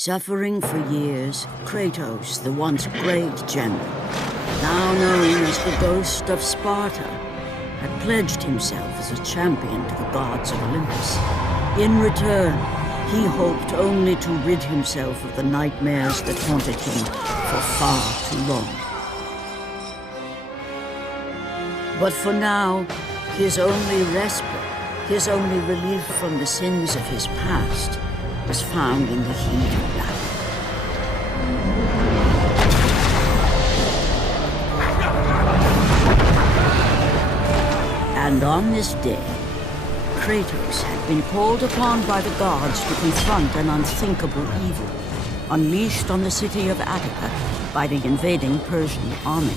Suffering for years, Kratos, the once great general, now known as the Ghost of Sparta, had pledged himself as a champion to the gods of Olympus. In return, he hoped only to rid himself of the nightmares that haunted him for far too long. But for now, his only respite, his only relief from the sins of his past, was found in the heat of battle. And on this day, Kratos had been called upon by the gods to confront an unthinkable evil, unleashed on the city of Attica by the invading Persian army.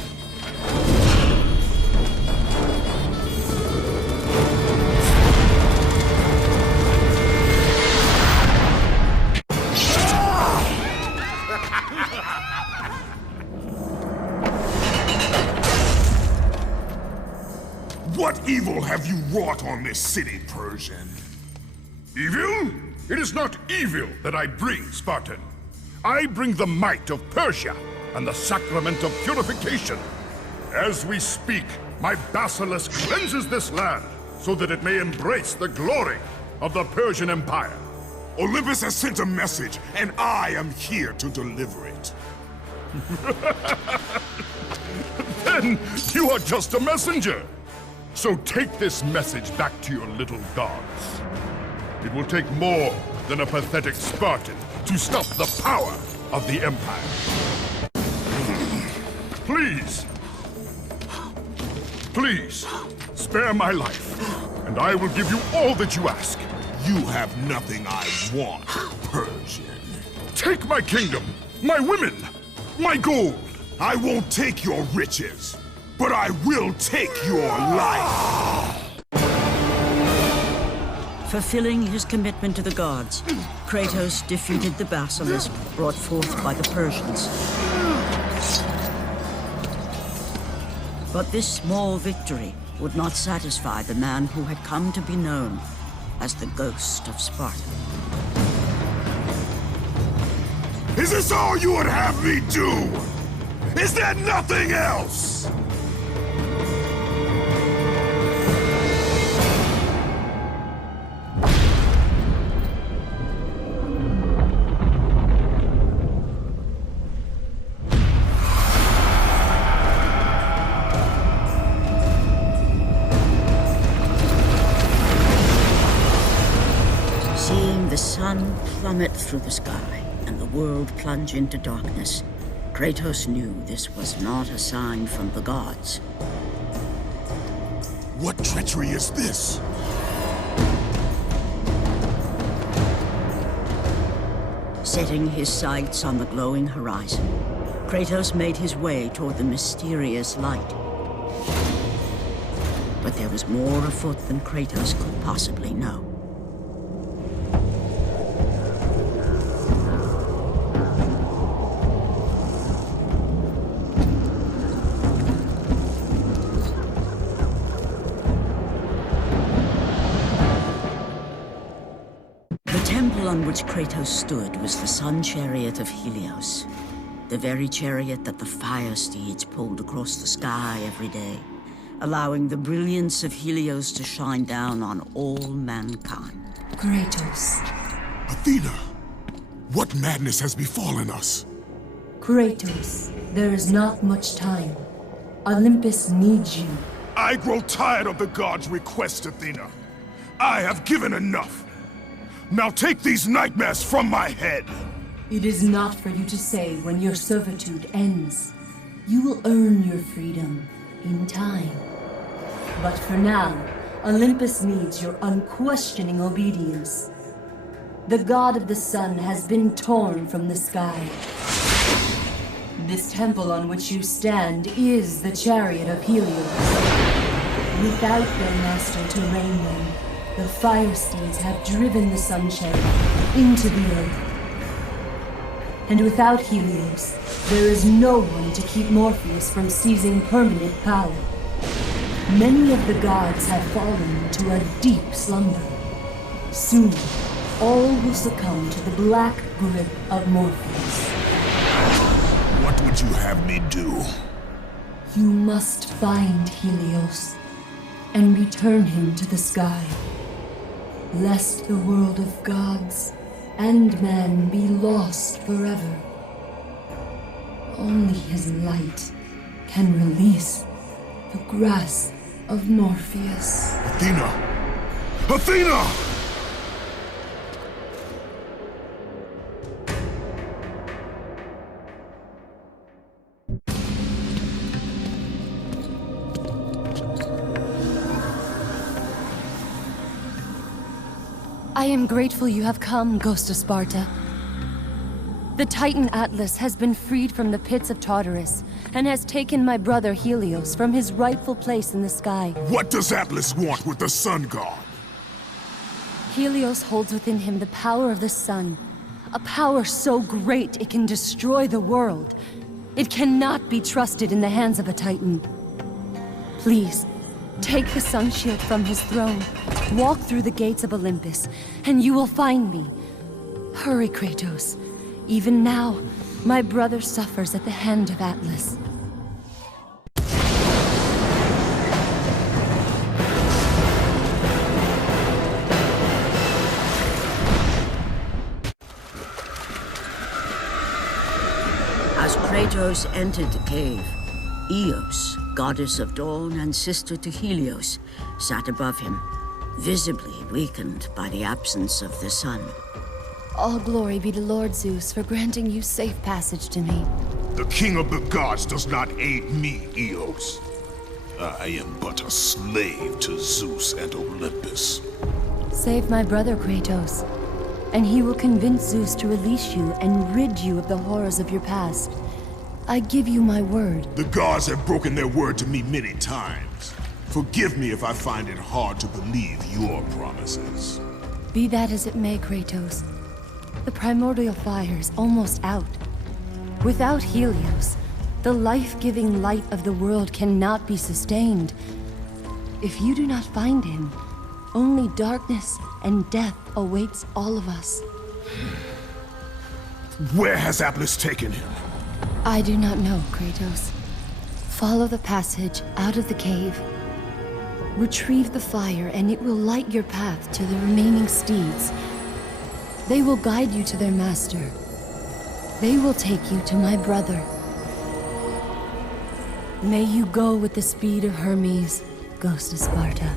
What evil have you wrought on this city, Persian? Evil? It is not evil that I bring, Spartan. I bring the might of Persia and the sacrament of purification. As we speak, my basilisk cleanses this land so that it may embrace the glory of the Persian Empire. Olympus has sent a message, and I am here to deliver it. Then you are just a messenger. So take this message back to your little gods. It will take more than a pathetic Spartan to stop the power of the Empire. Please, please, spare my life, and I will give you all that you ask. You have nothing I want, Persian. Take my kingdom, my women, my gold. I won't take your riches, but I will take your life! Fulfilling his commitment to the gods, Kratos defeated the basilisk brought forth by the Persians. But this small victory would not satisfy the man who had come to be known as the Ghost of Sparta. Is this all you would have me do? Is there nothing else? Seeing the sun plummet through the sky and the world plunge into darkness, Kratos knew this was not a sign from the gods. What treachery is this? Setting his sights on the glowing horizon, Kratos made his way toward the mysterious light. But there was more afoot than Kratos could possibly know. The temple on which Kratos stood was the sun chariot of Helios, the very chariot that the fire steeds pulled across the sky every day, allowing the brilliance of Helios to shine down on all mankind. Kratos. Athena, what madness has befallen us? Kratos, there is not much time. Olympus needs you. I grow tired of the gods' requests, Athena. I have given enough. Now take these nightmares from my head! It is not for you to say when your servitude ends. You will earn your freedom in time. But for now, Olympus needs your unquestioning obedience. The god of the sun has been torn from the sky. This temple on which you stand is the chariot of Helios. Without their master to reign them, the fire steeds have driven the sun chariot into the earth. And without Helios, there is no one to keep Morpheus from seizing permanent power. Many of the gods have fallen to a deep slumber. Soon, all will succumb to the black grip of Morpheus. What would you have me do? You must find Helios and return him to the sky, lest the world of gods and man be lost forever. Only his light can release the grasp of Morpheus. Athena! Athena! I am grateful you have come, Ghost of Sparta. The Titan Atlas has been freed from the pits of Tartarus, and has taken my brother Helios from his rightful place in the sky. What does Atlas want with the Sun God? Helios holds within him the power of the sun, a power so great it can destroy the world. It cannot be trusted in the hands of a Titan. Please, take the sun shield from his throne, walk through the gates of Olympus, and you will find me. Hurry, Kratos. Even now, my brother suffers at the hand of Atlas. As Kratos entered the cave, Eos, goddess of dawn and sister to Helios, sat above him, visibly weakened by the absence of the sun. All glory be to Lord Zeus for granting you safe passage to me. The king of the gods does not aid me, Eos. I am but a slave to Zeus and Olympus. Save my brother, Kratos, and he will convince Zeus to release you and rid you of the horrors of your past. I give you my word. The gods have broken their word to me many times. Forgive me if I find it hard to believe your promises. Be that as it may, Kratos. The primordial fire is almost out. Without Helios, the life-giving light of the world cannot be sustained. If you do not find him, only darkness and death awaits all of us. Where has Atlas taken him? I do not know, Kratos. Follow the passage out of the cave. Retrieve the fire, and it will light your path to the remaining steeds. They will guide you to their master. They will take you to my brother. May you go with the speed of Hermes, Ghost of Sparta.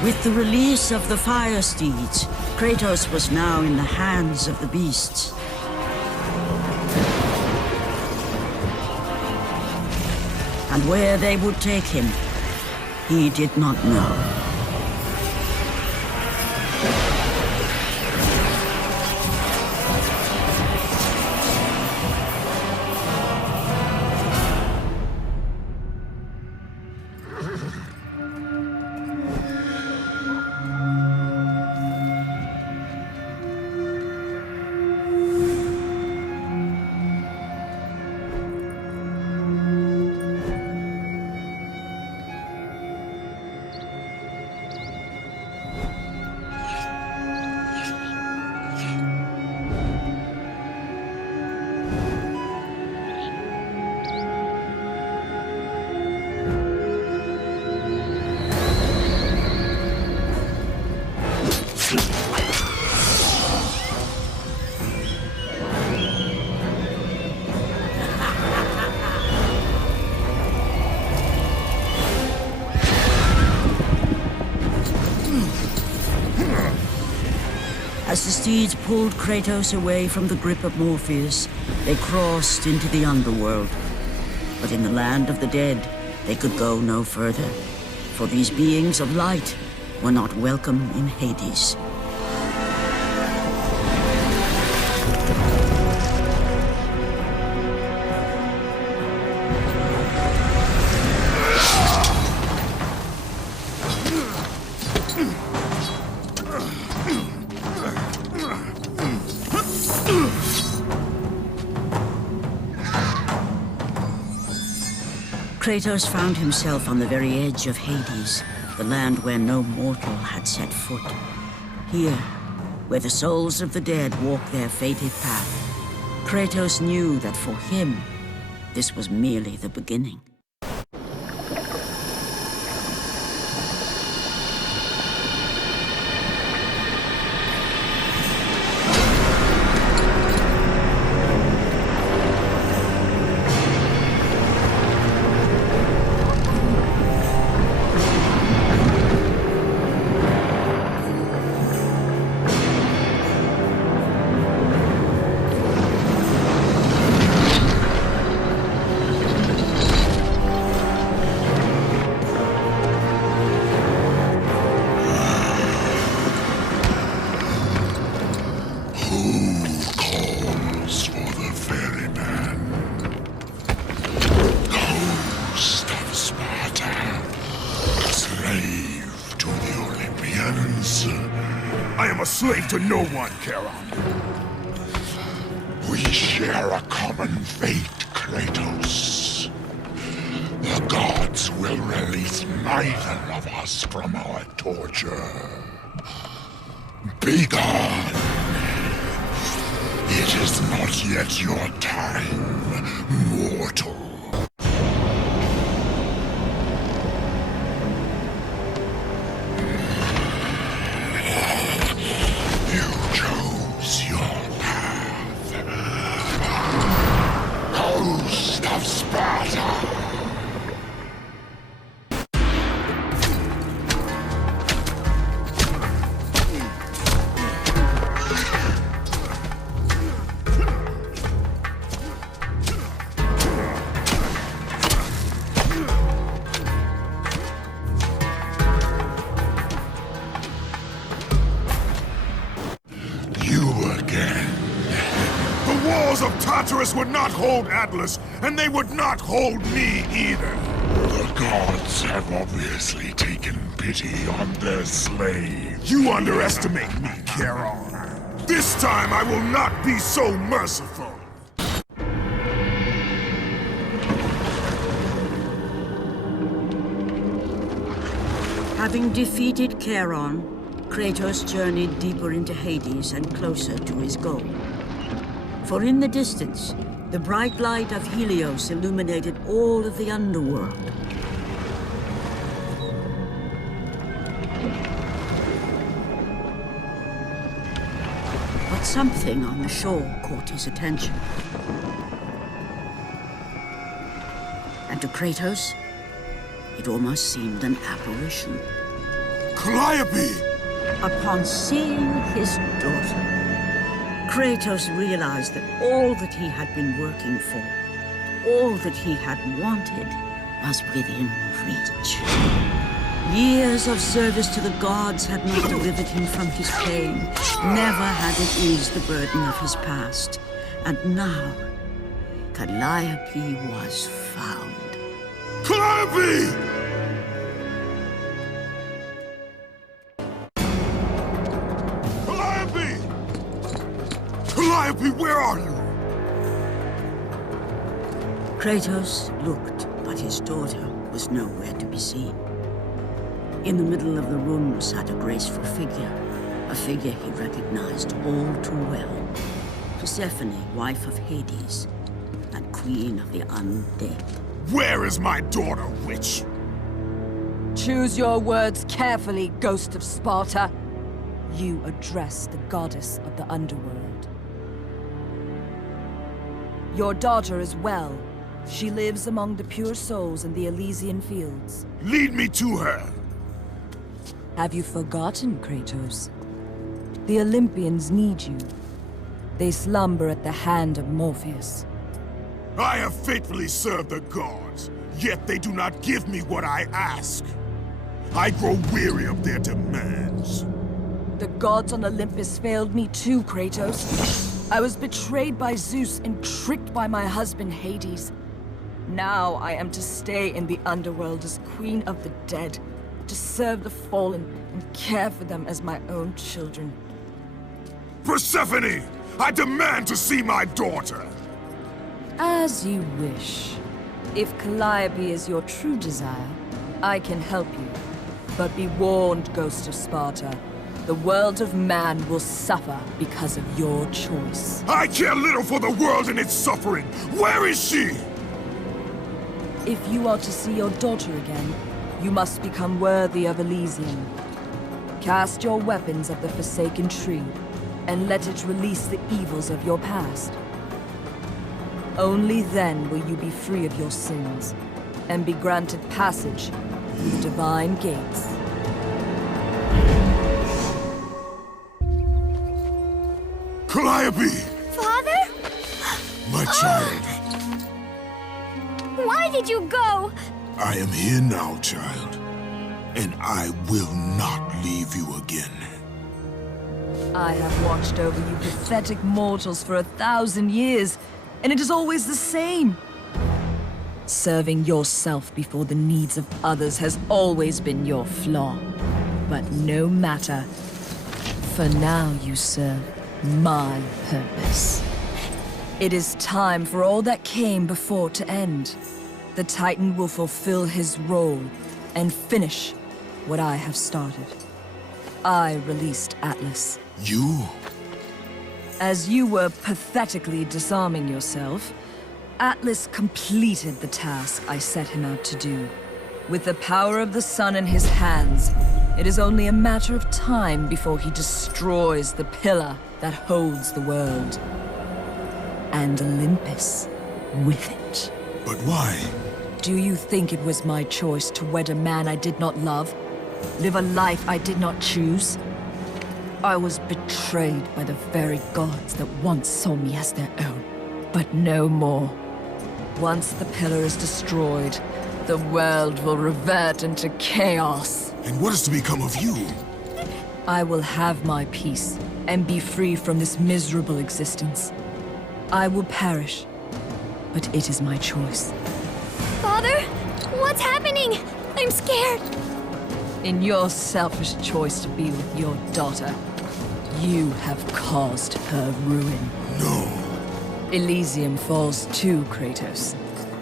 With the release of the fire steeds, Kratos was now in the hands of the beasts. And where they would take him, he did not know. As the steeds pulled Kratos away from the grip of Morpheus, they crossed into the underworld. But in the land of the dead, they could go no further, for these beings of light were not welcome in Hades. Kratos found himself on the very edge of Hades, the land where no mortal had set foot. Here, where the souls of the dead walk their fated path, Kratos knew that for him, this was merely the beginning. Slave to no one, Charon. We share a common fate, Kratos. The gods will release neither of us from our torture. Be gone. It is not yet your time, mortal. Would not hold Atlas, and they would not hold me either. The gods have obviously taken pity on their slaves. You underestimate me, Charon. This time I will not be so merciful. Having defeated Charon, Kratos journeyed deeper into Hades and closer to his goal. For in the distance, the bright light of Helios illuminated all of the underworld. But something on the shore caught his attention. And to Kratos, it almost seemed an apparition. Calliope! Upon seeing his daughter, Kratos realized that all that he had been working for, all that he had wanted, was within reach. Years of service to the gods had not delivered him from his pain, never had it eased the burden of his past. And now, Calliope was found. Calliope! Calliope, where are you? Kratos looked, but his daughter was nowhere to be seen. In the middle of the room sat a graceful figure, a figure he recognized all too well. Persephone, wife of Hades, and queen of the undead. Where is my daughter, witch? Choose your words carefully, Ghost of Sparta. You address the goddess of the underworld. Your daughter is well. She lives among the pure souls in the Elysian fields. Lead me to her. Have you forgotten, Kratos? The Olympians need you. They slumber at the hand of Morpheus. I have faithfully served the gods, yet they do not give me what I ask. I grow weary of their demands. The gods on Olympus failed me too, Kratos. I was betrayed by Zeus and tricked by my husband Hades. Now I am to stay in the underworld as Queen of the Dead, to serve the fallen and care for them as my own children. Persephone! I demand to see my daughter! As you wish. If Calliope is your true desire, I can help you. But be warned, Ghost of Sparta. The world of man will suffer because of your choice. I care little for the world and its suffering! Where is she? If you are to see your daughter again, you must become worthy of Elysium. Cast your weapons at the Forsaken Tree, and let it release the evils of your past. Only then will you be free of your sins, and be granted passage through divine gates. Calliope! Father? My child. Why did you go? I am here now, child. And I will not leave you again. I have watched over you pathetic mortals for 1,000 years, and it is always the same. Serving yourself before the needs of others has always been your flaw. But no matter. For now you serve my purpose. It is time for all that came before to end. The Titan will fulfill his role and finish what I have started. I released Atlas. You? As you were pathetically disarming yourself, Atlas completed the task I set him out to do. With the power of the sun in his hands, it is only a matter of time before he destroys the pillar that holds the world. And Olympus with it. But why? Do you think it was my choice to wed a man I did not love? Live a life I did not choose? I was betrayed by the very gods that once saw me as their own. But no more. Once the pillar is destroyed, the world will revert into chaos. And what is to become of you? I will have my peace and be free from this miserable existence. I will perish, but it is my choice. Father? What's happening? I'm scared. In your selfish choice to be with your daughter, you have caused her ruin. No. Elysium falls too, Kratos.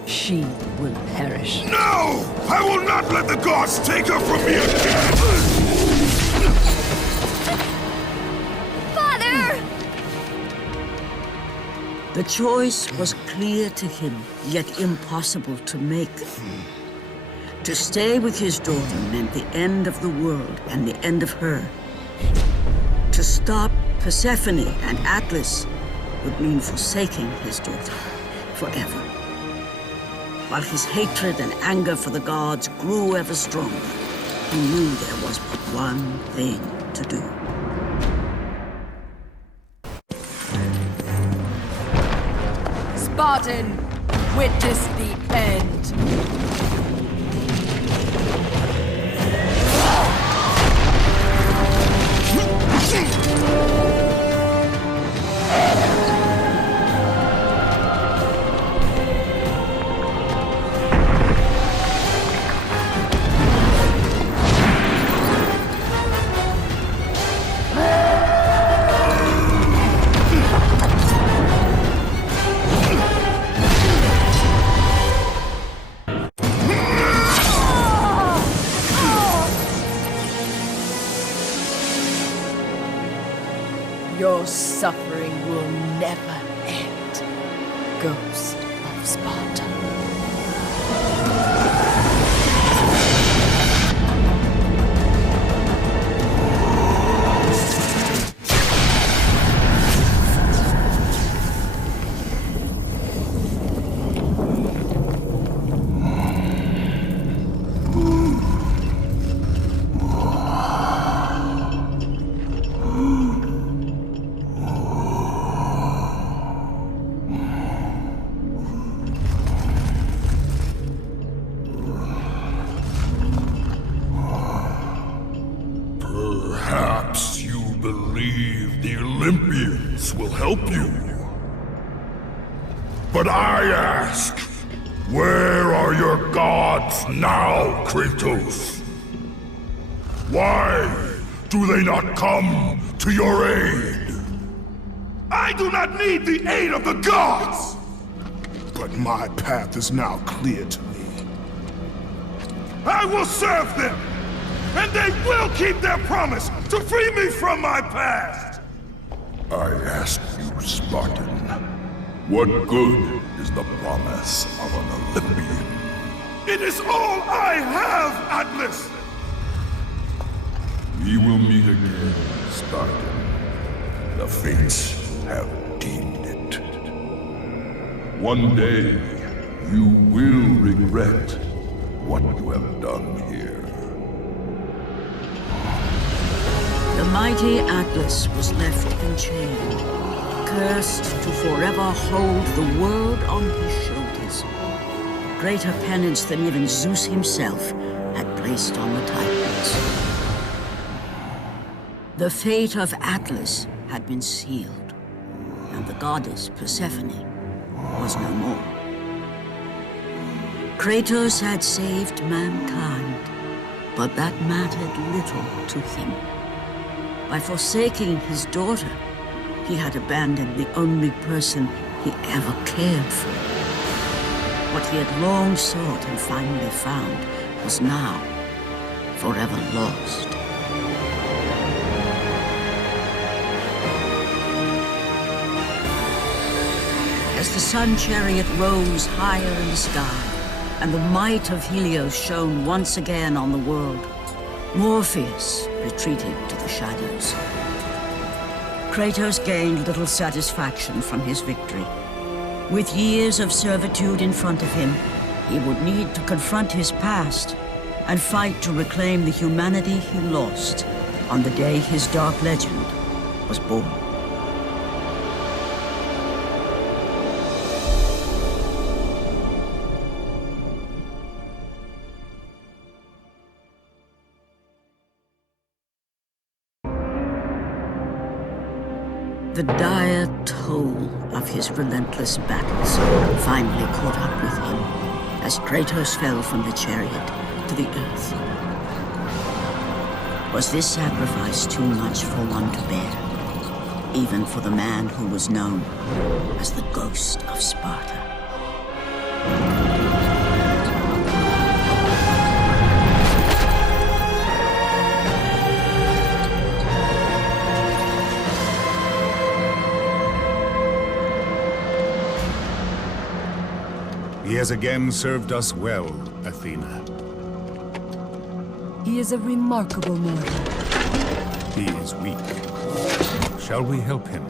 She will perish. No! I will not let the gods take her from me again! Father! The choice was clear to him, yet impossible to make. To stay with his daughter meant the end of the world and the end of her. To stop Persephone and Atlas would mean forsaking his daughter forever. While his hatred and anger for the gods grew ever stronger, he knew there was but one thing to do. Spartan, witness the end. Your suffering will never end, Ghost of Sparta. The Olympians will help you. But I ask, where are your gods now, Kratos? Why do they not come to your aid? I do not need the aid of the gods! But my path is now clear to me. I will serve them! And they will keep their promise to free me from my past! I ask you, Spartan, what good is the promise of an Olympian? It is all I have, Atlas! We will meet again, Spartan. The fates have deemed it. One day, you will regret what you have done here. The mighty Atlas was left enchained, cursed to forever hold the world on his shoulders. Greater penance than even Zeus himself had placed on the Titans. The fate of Atlas had been sealed, and the goddess Persephone was no more. Kratos had saved mankind, but that mattered little to him. By forsaking his daughter, he had abandoned the only person he ever cared for. What he had long sought and finally found was now forever lost. As the sun chariot rose higher in the sky, and the might of Helios shone once again on the world, Morpheus retreated to the shadows. Kratos gained little satisfaction from his victory. With years of servitude in front of him, he would need to confront his past and fight to reclaim the humanity he lost on the day his dark legend was born. The dire toll of his relentless battles finally caught up with him as Kratos fell from the chariot to the earth. Was this sacrifice too much for one to bear, even for the man who was known as the Ghost of Sparta? He has again served us well, Athena. He is a remarkable mortal. He is weak. Shall we help him?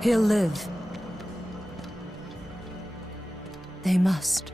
He'll live. They must.